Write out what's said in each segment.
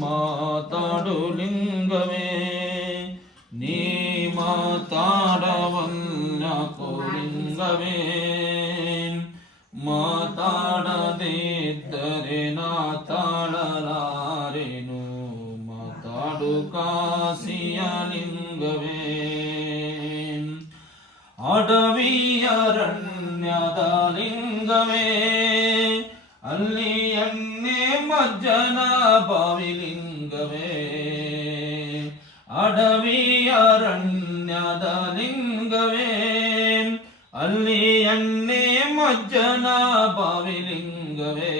ಮಾತಾಡು ಲಿಂಗವೇ ನೀ ಮಾತಾಡವಲ್ಲಕೋ ಲಿಂಗವೇ ಮಾತಾಡದಿದ್ದರೆ ನಾ ತಾಳಲಾರೆನು ಮಾತಾಡು ಕಾಸಿಯ ಲಿಂಗವೇ ಅಡವಿಯರಣ್ಯದ ಲಿಂಗವೇ ಅಲ್ಲಿ ಎಣ್ಣೆ ಮಜ್ಜನ ಬಾವಿಲಿಂಗವೇ ಅಡವಿಯರಣ್ಯದ ಲಿಂಗವೇ ಅಲ್ಲಿ ಎಣ್ಣೆ ಮಜ್ಜನ ಬಾವಿಲಿಂಗವೇ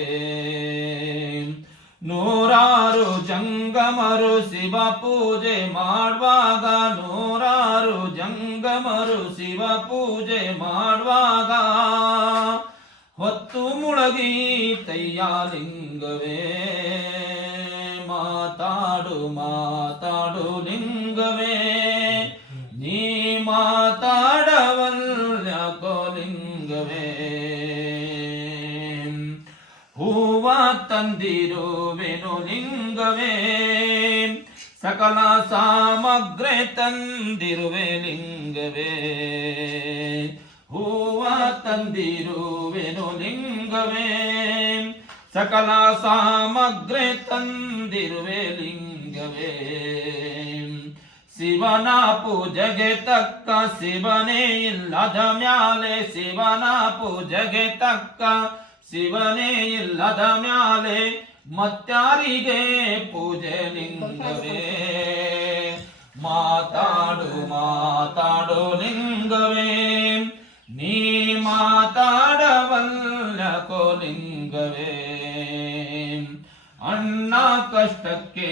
ನೂರಾರು ಜಂಗಮರು ಶಿವ ಪೂಜೆ ಮಾಡುವಾಗ ನೂರಾರು ಜಂಗಮರು ಶಿವ ಪೂಜೆ ಮಾಡುವಾಗ ಹೊತ್ತು ಮುಳಗೀತಯ್ಯ ಲಿಂಗವೇ ಮಾತಾಡು ಮಾತಾಡು ಲಿಂಗವೇ ನೀ ಮಾತಾಡವಲ್ಯಾಕೋ ಲಿಂಗವೇ ಹೂವ ತಂದಿರುವೆನು ಲಿಂಗವೇ ಸಕಲ ಸಾಮಗ್ರಿ ತಂದಿರುವೆ ಲಿಂಗವೇ ಹೂವ ತಂದಿರುವೆನು ಲಿಂಗವೇ ಸಕಲ ಸಾಮಗ್ರಿ ತಂದಿರುವೆ ಲಿಂಗವೇ ಶಿವನ ಪೂಜೆಗೆ ತಕ್ಕ ಶಿವನೇ ಇಲ್ಲದ ಮ್ಯಾಲೆ ಶಿವನ ಪೂಜೆಗೆ ತಕ್ಕ ಶಿವನೇ ಇಲ್ಲದ ಮ್ಯಾಲೆ ಮತ್ಯಾರಿಗೆ ಪೂಜೆ ಲಿಂಗವೇ ಮಾತಾಡು ಮಾತಾಡು ಲಿಂಗವೇ ನೀ ಮಾತಾಡವಲ್ಲಕೋ ಲಿಂಗವೇ ಅಣ್ಣ ಕಷ್ಟಕ್ಕೆ